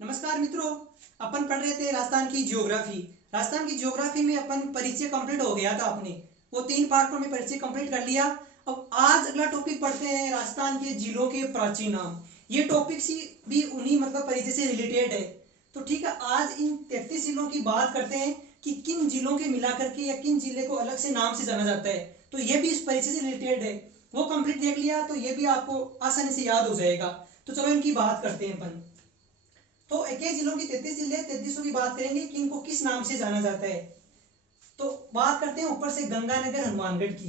नमस्कार मित्रों, अपन पढ़ रहे थे राजस्थान की ज्योग्राफी। राजस्थान की ज्योग्राफी में अपन परिचय कंप्लीट हो गया था। अपने वो 3 पार्टों में परिचय कंप्लीट कर लिया। अब आज अगला टॉपिक पढ़ते हैं राजस्थान के जिलों के प्राचीन नाम। ये टॉपिक सी भी उन्हीं परिचय से रिलेटेड है। तो ठीक है, आज इन 33 जिलों की बात करते हैं कि किन जिलों के मिला करके या किन जिले को अलग से नाम से जाना जाता है। तो ये भी इस परिचय से रिलेटेड है। वो कंप्लीट देख लिया तो ये भी आपको आसानी से याद हो जाएगा। तो चलो इनकी बात करते हैं अपन। तो 21 जिलों की 33 जिले 33 की बात करेंगे कि इनको किस नाम से जाना जाता है। तो बात करते हैं ऊपर से गंगानगर हनुमानगढ़ की।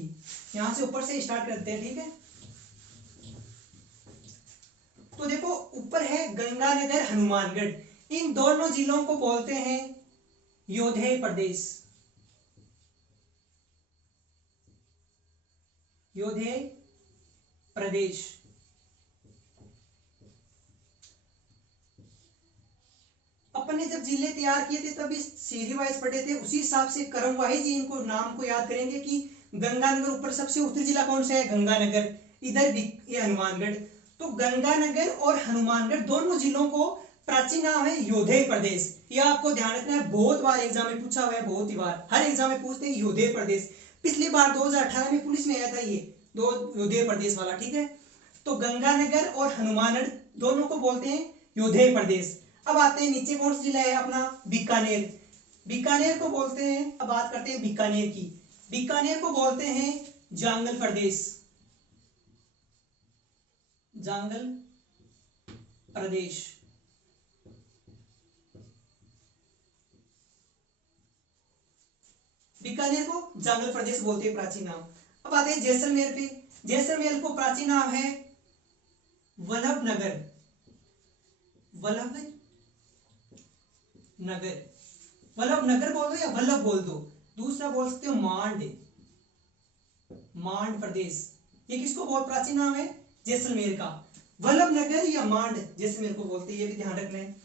यहां से ऊपर से स्टार्ट करते हैं, ठीक है। तो देखो, ऊपर है गंगानगर हनुमानगढ़। इन दोनों जिलों को बोलते हैं योधेय प्रदेश। योधेय प्रदेश। अपन ने जब जिले तैयार किए थे तब इस सीरी वाइज पढ़े थे, उसी हिसाब से क्रम वाइज इनको नाम को याद करेंगे कि गंगानगर ऊपर सबसे उत्तरी जिला कौन सा है, गंगानगर। इधर ये हनुमानगढ़। तो गंगानगर और हनुमानगढ़ दोनों जिलों को प्राचीन नाम है योधेय प्रदेश। यह आपको ध्यान रखना है, बहुत बार एग्जाम में पूछा हुआ है, बहुत ही बार हर एग्जाम में पूछते हैं योधेय प्रदेश। पिछली बार 2018 में पुलिस में आया था ये दो योधेय प्रदेश वाला, ठीक है। तो गंगानगर और हनुमानगढ़ दोनों को बोलते हैं योधेय प्रदेश। अब आते हैं नीचे, कौन सा जिला है अपना, बीकानेर। बीकानेर को बोलते हैं, अब बात करते हैं बीकानेर की। बीकानेर को बोलते हैं जांगल प्रदेश। जांगल प्रदेश। बीकानेर को जांगल प्रदेश बोलते हैं प्राचीन नाम। अब आते हैं जैसलमेर पे। जैसलमेर को प्राचीन नाम है वल्लभनगर। वल्लभ नगर, वल्लभ नगर बोल दो या वल्लभ बोल दो। दूसरा बोल सकते हो मांड, मांड प्रदेश। ये किसको बहुत प्राचीन नाम है, जैसलमेर का। वल्लभ नगर या मांड जैसलमेर को बोलते हैं, ये भी ध्यान रखना है।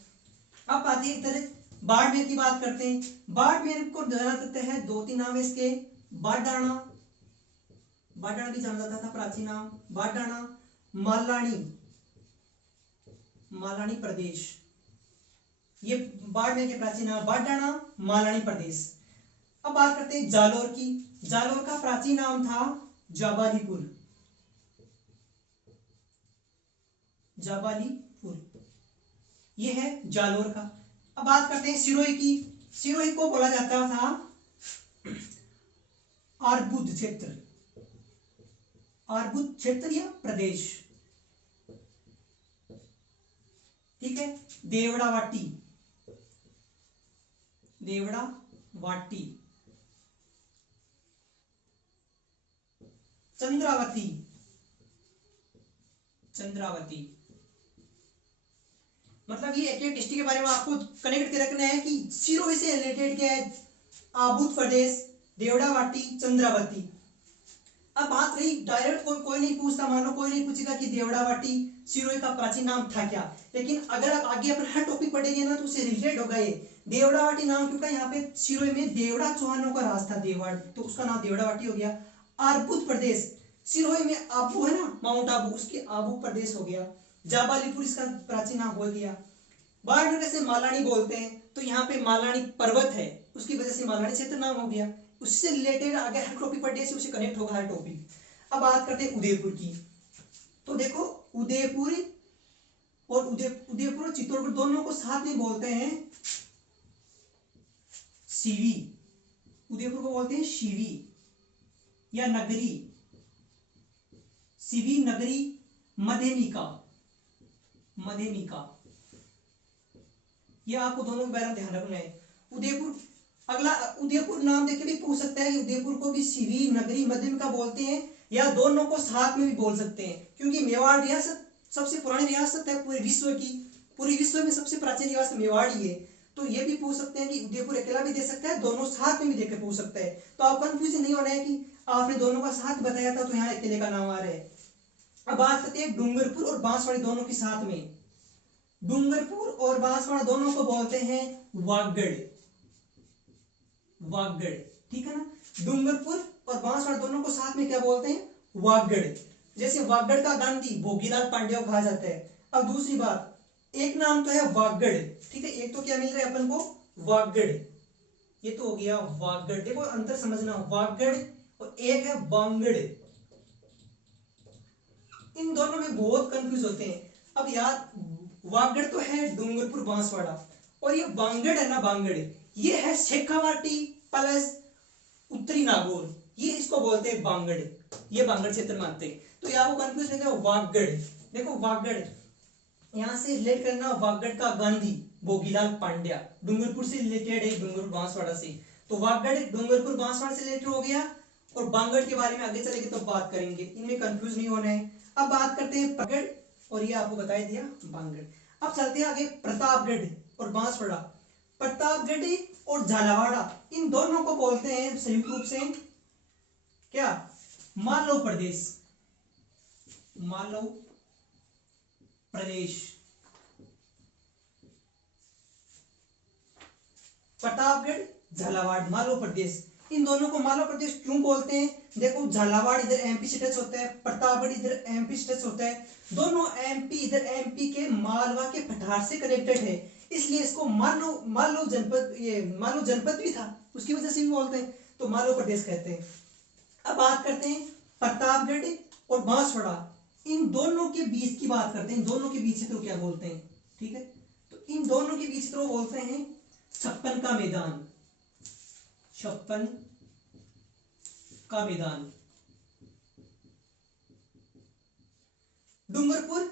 अब आती है एक तरह बाड़मेर की बात करते हैं। बाड़मेर को जाना जाता है, 2-3 नाम है इसके। बाडाना, बाडाना भी जाना जाता था प्राचीन नाम। बाडाना, मालानी, मालानी प्रदेश। ये बाड़मेर के प्राचीन नाम, बाडाना, मालानी प्रदेश। अब बात करते हैं जालोर की। जालोर का प्राचीन नाम था जाबालीपुर। जाबालीपुर, ये है जालोर का। अब बात करते हैं सिरोही की। सिरोही को बोला जाता था आरबुद क्षेत्र। आरबुद क्षेत्र या प्रदेश, ठीक है। देवड़ा वाटी, देवड़ा वाटी। चंद्रावती, चंद्रावती। मतलब ये एक डिस्ट्रिक्ट के बारे में आपको कनेक्ट कर रखना है कि सिरोही से रिलेटेड क्या है, आबूद प्रदेश, देवड़ावाटी, चंद्रावती। अब बात रही डायरेक्ट, कोई नहीं पूछता, मानो कोई नहीं पूछेगा कि देवड़ावाटी सिरोही का प्राचीन नाम था क्या। लेकिन अगर आप आगे अपन हर टॉपिक पढ़ेंगे ना तो उससे रिलेटेड होगा ये। देवड़ावाटी नाम क्यों, यहाँ पे सिरोही में देवड़ा चौहानों का राज था, देवड़, तो उसका नाम देवड़ावाटी हो गया। आरबुद प्रदेश, सिरोही में आबू है ना, माउंट आबू, उसके आबू प्रदेश हो गया। जाबालीपुर इसका प्राचीन नाम हो गया। बाड़मेर से मालानी बोलते हैं, तो यहाँ पे मालानी पर्वत है, उसकी वजह से मालानी क्षेत्र नाम हो गया। उससे रिलेटेड आगे हर टॉपिक पढ़ने से उससे कनेक्ट होगा हर टॉपिक। अब बात करते हैं उदयपुर की। तो देखो, उदयपुर और उदयपुर और चित्तौड़गढ़ दोनों को साथ में बोलते हैं शिवी। उदयपुर को बोलते हैं शिवी या नगरी, शिवी नगरी, मध्यमिका, मध्यमिका। ये आपको दोनों के बारे में ध्यान रखना है। उदयपुर, अगला उदयपुर नाम देख के भी पूछ सकता है कि उदयपुर को भी शिवी नगरी मध्यमिका बोलते हैं या दोनों को साथ में भी बोल सकते हैं, क्योंकि मेवाड़ रियासत सबसे पुरानी रियासत है पूरे विश्व की। पूरे विश्व में सबसे प्राचीन रियासत मेवाड़ ही है। तो ये भी पूछ सकते हैं कि उदयपुर अकेला भी दे सकता है, दोनों साथ में भी देकर पूछ सकता है। तो आप कंफ्यूजन नहीं होना है कि आपने दोनों का साथ बताया था तो यहाँ अकेले का नाम आ रहा है। अब बात करते हैं डूंगरपुर और बांसवाड़ा दोनों के साथ में। डूंगरपुर और बांसवाड़ा दोनों को बोलते हैं वागड़, वागड़, ठीक है ना। डूंगरपुर और बांसवाड़ा दोनों को साथ में क्या बोलते हैं, वागड़। जैसे वागड़ का गांधी भोगीलाल पांडे को कहा जाता है। अब दूसरी बात, एक नाम तो है वागड़, ठीक है, एक तो क्या मिल रहा है अपन को, वागड़, ये तो हो गया वागड़। देखो अंतर समझना, वागड़ और एक है बांगड़, इन दोनों में बहुत कंफ्यूज होते हैं। अब यार वागड़ तो है डूंगरपुर बांसवाड़ा, और ये बांगड़ है ना, बांगड़ ये है शेखावाटी प्लस उत्तरी नागौर, ये इसको बोलते हैं बांगड़, ये बांगड़ क्षेत्र मानते हैं। तो यार वो कंफ्यूज नहीं है, वागड़, देखो वागड़ यहां से रिलेट करना, वागड़ का गांधी भोगीलाल पांड्या, डूंगरपुर से रिलेटेड है, डूंगरपुर बांसवाड़ा से, तो वागड़ डूंगरपुर बांसवाड़ा से रिलेटेड हो गया। और बांगड़ के बारे में आगे चलेंगे तो बात करेंगे, इनमें कंफ्यूज नहीं होना है। अब बात करते हैं पगड़, और ये आपको बता दिया बांगड़। अब चलते हैं आगे प्रतापगढ़ और बांसवाड़ा। प्रतापगढ़ और झालावाड़, इन दोनों को बोलते हैं संयुक्त रूप से क्या, मालव प्रदेश, मालव प्रदेश। प्रतापगढ़ झालावाड़ मालव प्रदेश, इन दोनों को मालव प्रदेश क्यों बोलते हैं, देखो झालावाड़ इधर एमपी से टच होता है, प्रतापगढ़ इधर एमपी से टच होता है, दोनों एमपी, इधर एमपी के मालवा के पठार से कनेक्टेड है, इसलिए इसको मालव, मालव जनपद, ये मालव जनपद भी था उसकी वजह से भी बोलते हैं, तो मालव प्रदेश कहते हैं। अब बात करते हैं प्रतापगढ़ और बांसवाड़ा, इन दोनों के बीच की बात करते हैं, इन दोनों के बीच क्षेत्र क्या बोलते हैं, ठीक है, तो इन दोनों के बीच क्षेत्र बोलते हैं छप्पन का मैदान, छप्पन का मैदान। डूंगरपुर,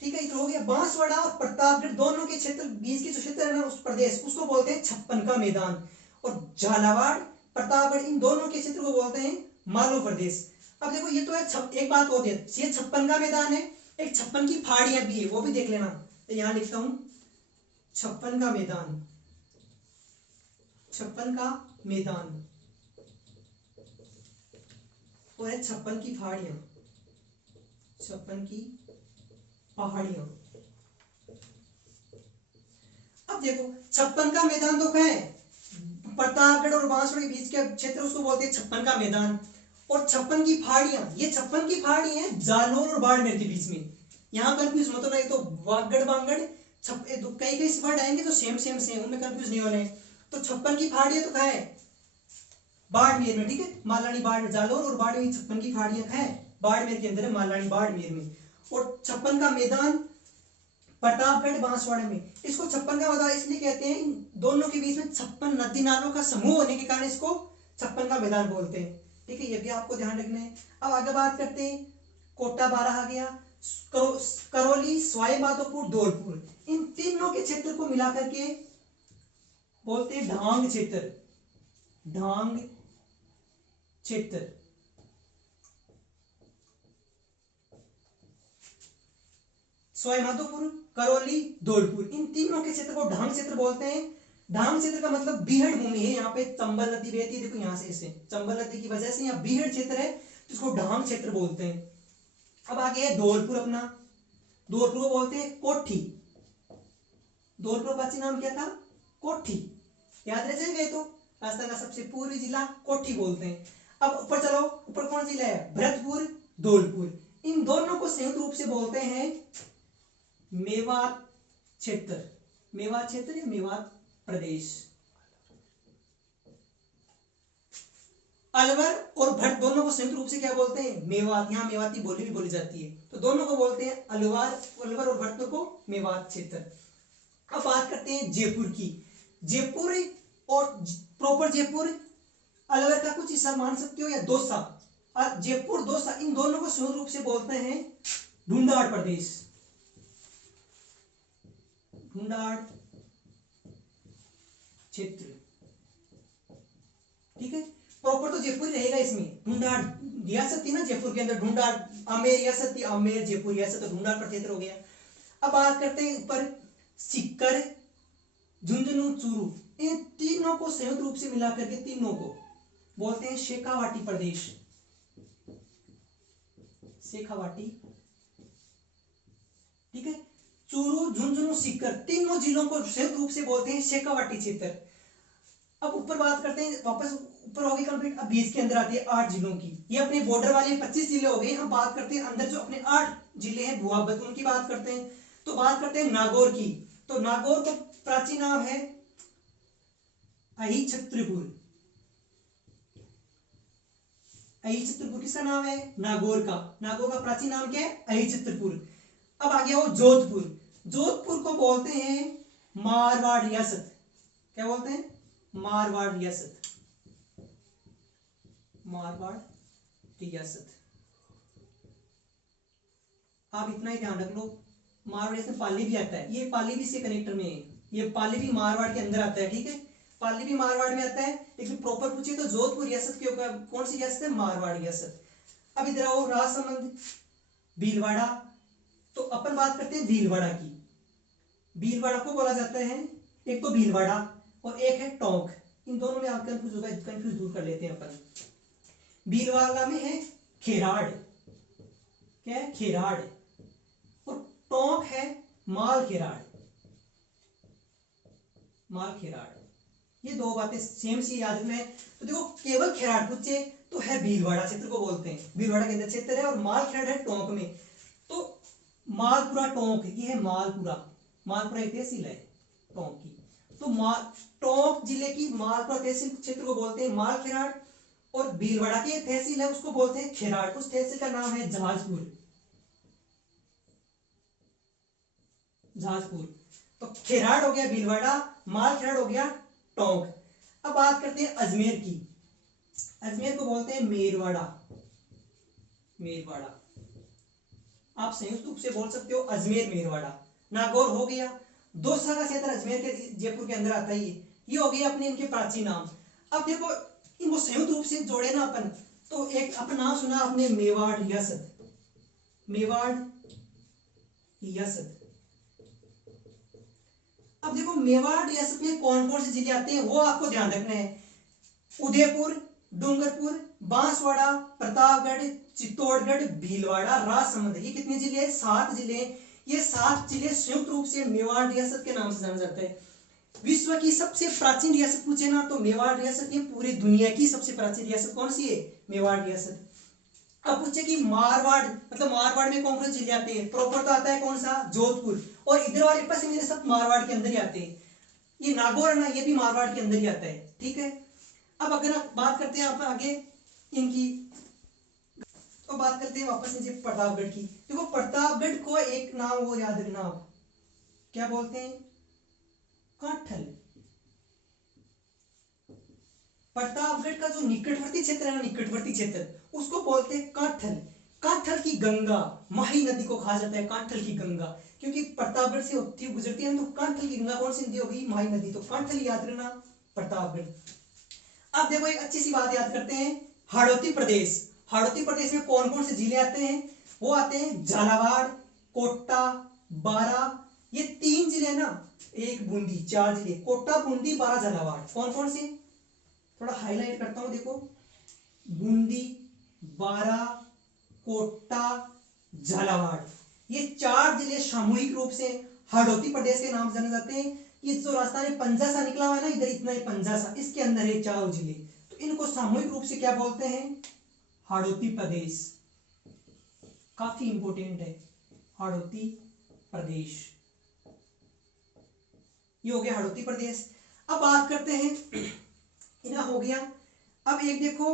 ठीक है, हो गया। बांसवाड़ा और प्रतापगढ़ दोनों के क्षेत्र, बीच के जो क्षेत्र है ना उस प्रदेश, उसको बोलते हैं छप्पन का मैदान। और झालावाड़ प्रतापगढ़ इन दोनों के क्षेत्र को बोलते हैं मालव प्रदेश। अब देखो ये तो है एक बात और है, ये छप्पन का मैदान है, एक छप्पन की पहाड़ियां भी है, वो भी देख लेना, तो यहां लिखता हूं छप्पन का मैदान, छप्पन का मैदान, और है छप्पन की पहाड़ियां, छप्पन की पहाड़ियां। अब देखो छप्पन का मैदान तो क्या है, प्रतापगढ़ और बांसवाड़ा के बीच का क्षेत्र, उसको बोलते हैं छप्पन का मैदान। और छप्पन की पहाड़ियां, ये छप्पन की पहाड़ी है जालौर और बाड़मेर के बीच में, यहाँ कंफ्यूज मत होना, ये तो वागड़ बांगड़ कई कई वर्ड आएंगे तो सेम सेम सेम, उनमें कंफ्यूज नहीं होना है। तो छप्पन की पहाड़ियां तो क्या है, बाड़मेर में, ठीक है, मालानी बाड़मेर, जालौर और बाड़मेर छप्पन की पहाड़ियां है, बाड़मेर के अंदर है, मालानी बाड़मेर में। और छप्पन का मैदान प्रतापगढ़ बांसवाड़ा में, इसको छप्पन का मैदान इसलिए कहते हैं, इन दोनों के बीच में 56 नदी नालों का समूह होने के कारण इसको छप्पन का मैदान बोलते हैं, ठीक है, ये भी आपको ध्यान रखना है। अब आगे बात करते हैं, कोटा 12 आ गया, करौली, सवाई माधोपुर, धौलपुर, इन तीनों के क्षेत्र को मिलाकर के बोलते हैं ढांग क्षेत्र, ढांग क्षेत्र। सवाई माधोपुर, करौली, धौलपुर, इन तीनों के क्षेत्र को ढांग क्षेत्र बोलते हैं। ढांग क्षेत्र का मतलब बीहड़ भूमि है, यहाँ पे चंबल नदी बहती है, देखो यहाँ से इसे चंबल नदी की वजह से यहाँ बीहड़ क्षेत्र है, तो इसको ढांग क्षेत्र बोलते हैं। अब आगे है धौलपुर, अपना धौलपुर को बोलते हैं कोठी, धौलपुर प्राचीन नाम क्या था, कोठी, याद रह जाएगा, तो राजस्थान का सबसे पूर्वी जिला कोठी बोलते हैं। अब ऊपर चलो, ऊपर कौन जिला है, भरतपुर, धौलपुर, इन दोनों को संयुक्त रूप से बोलते हैं मेवात क्षेत्र, मेवात क्षेत्र या मेवात प्रदेश। अलवर और भट्ट दोनों को संयुक्त रूप से क्या बोलते हैं, मेवात, यहाँ मेवाती बोली भी बोली जाती है, तो दोनों को बोलते हैं अलवर, अलवर और भट्ट को मेवात क्षेत्र। अब बात करते हैं जयपुर की, जयपुर और प्रॉपर जयपुर, अलवर का कुछ हिस्सा मान सकते हो, या दौसा, और जयपुर दौसा, इन दोनों को संयुक्त रूप से बोलते हैं ढूंढाड़ प्रदेश, ढूंढाड़ क्षेत्र, ठीक है, प्रॉपर तो जयपुर रहेगा इसमें, ढूंढाड़ रियासत थी ना जयपुर के अंदर, ढूंढाड़ आमेर रियासत थी, आमेर जयपुर रियासत, तो ढूंढाड़ क्षेत्र हो गया। अब बात करते हैं ऊपर सीकर, झुंझुनू, चूरू, इन तीनों को संयुक्त रूप से मिलाकर के तीनों को बोलते हैं शेखावाटी प्रदेश, शेखावाटी, ठीक है, चूरू, झुंझुनू, सीकर, तीनों जिलों को संयुक्त रूप से बोलते हैं शेखावाटी क्षेत्र। अब ऊपर बात करते हैं, वापस ऊपर हो गई कंप्लीट। अब बीच के अंदर आती है 8 जिलों की, ये अपने बॉर्डर वाले 25 जिले हो गए। हम बात करते हैं अंदर जो अपने 8 जिले हैं भूभाग, उनकी बात करते हैं। तो बात करते हैं नागौर की। तो नागौर का प्राचीन नाम है अहिच्छत्रपुर। अहिच्छत्रपुर किसका नाम है? नागौर का। नागौर का प्राचीन नाम क्या है? अहिच्छत्रपुर। अब आ गया वो जोधपुर। जोधपुर को बोलते हैं मारवाड़ रियासत। क्या बोलते हैं? मारवाड़ रियासत। मारवाड़ रियासत। आप इतना ही ध्यान रख लो, मारवाड़ रियासत में पाली भी आता है, ये पाली भी इसके कनेक्टर में है, ये पाली भी मारवाड़ के अंदर आता है, ठीक है, पाली भी मारवाड़ में आता है। लेकिन प्रॉपर पूछिए तो जोधपुर रियासत की होगा, कौन सी रियासत है? मारवाड़ रियासत। अब इधर आओ, राजसमंद, भीलवाड़ा। तो अपन बात करते हैं भीलवाड़ा की। भीलवाड़ा को बोला जाता है, एक तो भीलवाड़ा और एक है टोंक। इन दोनों में आप कंफ्यूज होगा, कंफ्यूज दूर कर लेते हैं अपन। भीलवाड़ा में है खेराड़। क्या है? खेराड़। और टोंक है माल खेराड़। माल खेराड़। ये दो बातें सेम सी याद रखना है। तो देखो, केवल खेराड़ पूछे तो है भीलवाड़ा क्षेत्र को बोलते हैं, भीलवाड़ा के अंदर क्षेत्र है, और माल खेराड़ है टोंक में। तो मालपुरा टोंक, ये है मालपुरा। मालपुरा एक तहसील है टोंक की। तो टोंक जिले की मालपुरा तहसील क्षेत्र को बोलते हैं माल खेराड़, और भीलवाड़ा की तहसील है उसको बोलते हैं खेराड़। उस तहसील का नाम है जहाजपुर। जहाजपुर। तो खेराड़ हो गया भीलवाड़ा, माल खेराड़ हो गया टोंक। अब बात करते हैं अजमेर की। अजमेर को बोलते हैं मेरवाड़ा। मेरवाड़ा। आप संयुक्त रूप से बोल सकते हो अजमेर मेरवाड़ा। नागौर हो गया, दूसरा का क्षेत्र अजमेर के जयपुर के अंदर आता है, ये हो गया अपने इनके प्राचीन नाम। अब देखो, इनको संयुक्त रूप से जोड़े ना अपन, तो एक अपना नाम सुना आपने, मेवाड़ रियासत। मेवाड़ रियासत। अब देखो, मेवाड़ रियासत में कौन कौन से जिले आते हैं वो आपको ध्यान रखना है। उदयपुर, डूंगरपुर, बांसवाड़ा, प्रतापगढ़, चित्तौड़गढ़, भीलवाड़ा, राजसमंद। ये कितने जिले हैं? 7 जिले। ये 7 जिले संयुक्त रूप से मेवाड़ रियासत के नाम से जाना जाता है। विश्व की सबसे प्राचीन रियासत पूछे ना तो मेवाड़ रियासत, ये पूरी दुनिया की सबसे प्राचीन रियासत कौन सी है? मेवाड़ रियासत। अब पूछे कि मारवाड़, मतलब मारवाड़ में कौन कौन से जिले आते हैं? प्रॉपर तो आता है कौन सा? जोधपुर। और इधर वाले पास मेरे सब मारवाड़ के अंदर ही आते हैं। ये नागौर है ना, ये भी मारवाड़ के अंदर ही आता है, ठीक है। अब अगर आप बात करते हैं आप आगे इनकी, तो बात करते हैं वापस से प्रतापगढ़ की। देखो, प्रतापगढ़ को एक नाम वो याद रखना आप, क्या बोलते हैं? काठल। प्रतापगढ़ का जो निकटवर्ती क्षेत्र है ना, निकटवर्ती क्षेत्र, उसको बोलते हैं काठल। काठल की गंगा, माही नदी को कहा जाता है काठल की गंगा, क्योंकि प्रतापगढ़ से होती गुजरती है। तो काठल की गंगा कौन सी नदी होगी? माही नदी। तो काठल याद रखना, प्रतापगढ़। अब देखो, एक अच्छी सी बात याद करते हैं, हाड़ौती प्रदेश। हाड़ौती प्रदेश में कौन कौन से जिले आते हैं? वो आते हैं झालावाड़, कोटा, बारा। ये 3 जिले ना, एक बूंदी, 4 जिले, कोटा, बूंदी, बारा, झालावाड़। कौन कौन से? थोड़ा हाईलाइट करता हूं, देखो, बूंदी, बारा, कोटा, झालावाड़। ये 4 जिले सामूहिक रूप से हाड़ौती प्रदेश के नाम से जाने जाते हैं। ये जो रास्ता है पंजा सा निकला हुआ है ना, इधर इतना ही पंजा सा, इसके अंदर है 4 जिले। तो इनको सामूहिक रूप से क्या बोलते हैं? हाड़ौती प्रदेश। काफी इंपोर्टेंट है हाड़ौती प्रदेश। ये हो गया हाड़ौती प्रदेश। अब बात करते हैं, इतना हो गया। अब एक देखो,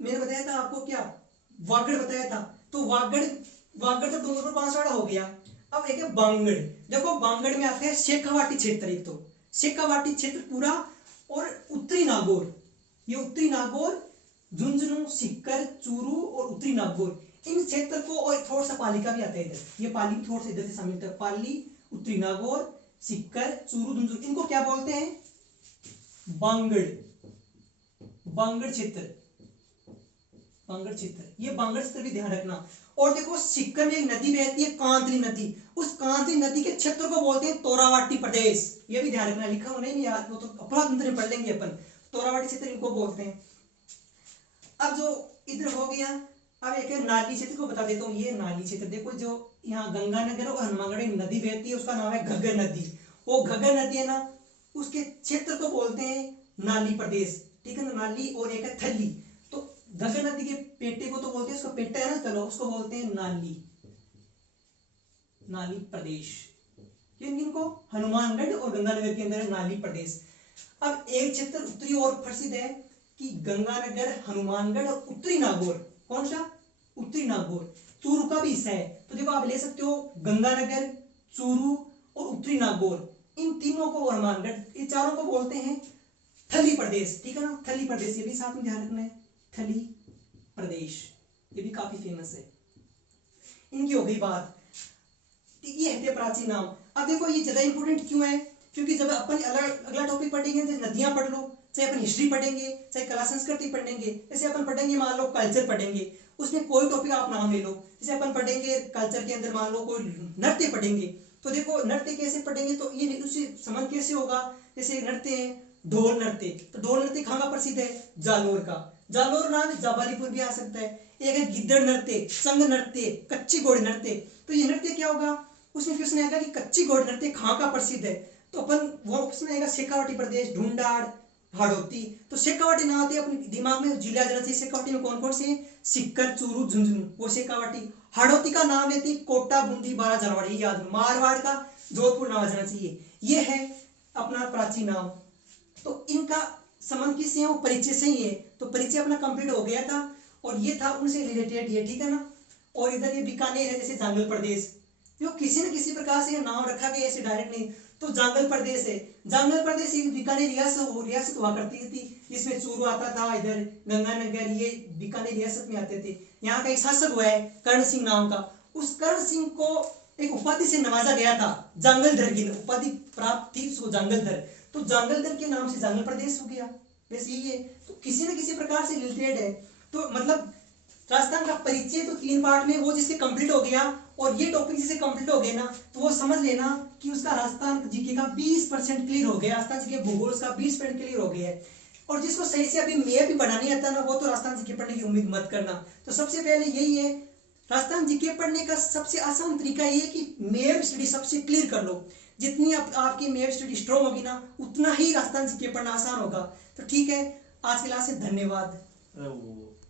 मैंने बताया था आपको क्या, वागड़ बताया था। तो वागड़, वागड़ तो डूंगरपुर बांसवाड़ा हो गया। अब एक है बांगड़। देखो, बांगड़ में आते हैं शेखावाटी क्षेत्र, एक तो शेखावाटी क्षेत्र पूरा, और उत्तरी नागौर। ये उत्तरी नागौर, झुंझुनू, सीकर, चूरू और उत्तरी नागौर, इन क्षेत्र को, और थोड़ा सा पाली का भी आता है इधर, ये पाली भी थोड़ा सा इधर से शामिल है। पाली, उत्तरी नागौर, सीकर, चूरू, झुंझुनू, इनको क्या बोलते हैं? बांगड़। बांगड़ क्षेत्र। बांगड़ क्षेत्र, ये बांगड़ क्षेत्र भी ध्यान रखना। और देखो, सीकर में एक नदी बहती है, कांतली नदी, उस कांतली नदी के क्षेत्र को बोलते हैं तोरावाटी प्रदेश। ये भी ध्यान रखना, लिखा हुआ नहीं यार, वो तो अपना तंत्र पढ़ लेंगे अपन। तोरावाटी क्षेत्र इनको बोलते हैं। अब जो इधर हो गया, अब एक है नाली क्षेत्र को बता देता हूँ। ये नाली क्षेत्र देखो, जो यहाँ गंगानगर और हनुमानगढ़ नदी बहती है, उसका नाम है घग्गर नदी। वो घग्गर नदी है ना, उसके क्षेत्र को बोलते हैं नाली प्रदेश, ठीक है ना, नाली। और एक है थली। तो घग्गर नदी के पेटे को तो बोलते हैं, उसका पेटा है ना, चलो उसको बोलते हैं नाली। नाली प्रदेश, इनको हनुमानगढ़ और गंगानगर के अंदर नाली प्रदेश। अब एक क्षेत्र उत्तरी ओर प्रसिद्ध है कि गंगानगर, हनुमानगढ़ और उत्तरी नागौर। कौन सा? उत्तरी नागौर। चूरू का भी हिस्सा है, तो देखो आप ले सकते हो गंगानगर, चूरू और उत्तरी नागौर, इन तीनों को हनुमानगढ़, ये चारों को बोलते हैं थली प्रदेश। ठीक है ना, थली प्रदेश, ये भी साथ में ध्यान रखना है, थली प्रदेश, ये भी काफी फेमस है। इनकी हो गई बात, ये है प्राचीन नाम। अब देखो ये ज्यादा इंपोर्टेंट क्यों है, क्योंकि जब अपन अगला टॉपिक पढ़ेंगे, जैसे नदियां पढ़ लो, चाहे अपन हिस्ट्री पढ़ेंगे, चाहे कला संस्कृति पढ़ेंगे, जैसे अपन पढ़ेंगे मान लो कल्चर पढ़ेंगे, उसमें कोई टॉपिक आप नाम ले लो, जैसे अपन पढ़ेंगे कल्चर के अंदर मान लो कोई नृत्य पढ़ेंगे, तो देखो नृत्य कैसे पढ़ेंगे, तो ये उससे संबंध कैसे होगा। जैसे नृत्य है ढोल नृत्य, तो ढोल नृत्य कहाँ का प्रसिद्ध है? जालोर का। जालोर नाम जाबालीपुर भी आ सकता है। एक है गिद्दड़ नृत्य, संग नृत्य, कच्ची घोड़ी नृत्य। तो ये नृत्य क्या होगा, उसमें क्वेश्चन आएगा कि कच्ची घोड़ी नृत्य कहाँ का प्रसिद्ध है, तो अपन वो ऑप्शन आएगा शेखावाटी प्रदेश, ढूंढाड़, हाड़ौती। तो शेखावाटी ना आते अपने दिमाग में जिला जाना चाहिए, शेखावाटी में कौन कौन से, सिक्कर, चूरू, झुंझुनू, वो शेखावाटी। हाड़ौती का नाम लेती कोटा, बूंदी, बारा, झालावाड़, याद। मारवाड़ का जोधपुर नाम आ जाना चाहिए। ये है अपना प्राचीन नाम। तो इनका संबंध किससे है, वो परिचय से ही है। तो परिचय अपना कंप्लीट हो गया था, और ये था उनसे रिलेटेड ये, ठीक है ना। और इधर ये बीकानेर है, जैसे जांगल प्रदेश, जो किसी न किसी प्रकार से नाम रखा गया, ऐसे डायरेक्ट नहीं। तो जांगल प्रदेश है, जांगल प्रदेश बीकानेर रियासत हुआ करती थी, जिसमें चूरू आता था, इधर गंगानगर, ये बीकानेर रियासत में आते थे। यहाँ का एक शासक हुआ है कर्ण सिंह नाम का, उस कर्ण सिंह को एक उपाधि से नवाजा गया था, जांगलधर की उपाधि प्राप्त थी उसको, जांगलधर। तो जांगलधर के नाम से जांगल प्रदेश हो गया, वैसे यही है। तो किसी न किसी प्रकार से रिलेटेड है। तो मतलब राजस्थान का परिचय तो 3 पार्ट में, वो जिससे कंप्लीट हो गया, और ये टॉपिक जिससे कंप्लीट हो गया ना, तो वो समझ लेना कि उसका राजस्थान जीके का 20% क्लियर हो गया, राजस्थान जीके भूगोल उसका 20% क्लियर हो गया है। और जिसको सही से अभी मैप भी बनानी आता ना, वो तो राजस्थान जीके पढ़ने की उम्मीद मत करना। तो सबसे पहले यही है, राजस्थान जीके पढ़ने का सबसे आसान तरीका ये है कि मैप स्टडी सबसे क्लियर कर लो। जितनी आपकी मैप स्टडी स्ट्रॉन्ग होगी ना, उतना ही राजस्थान जीके पढ़ना आसान होगा। तो ठीक है, आज के क्लास से धन्यवाद।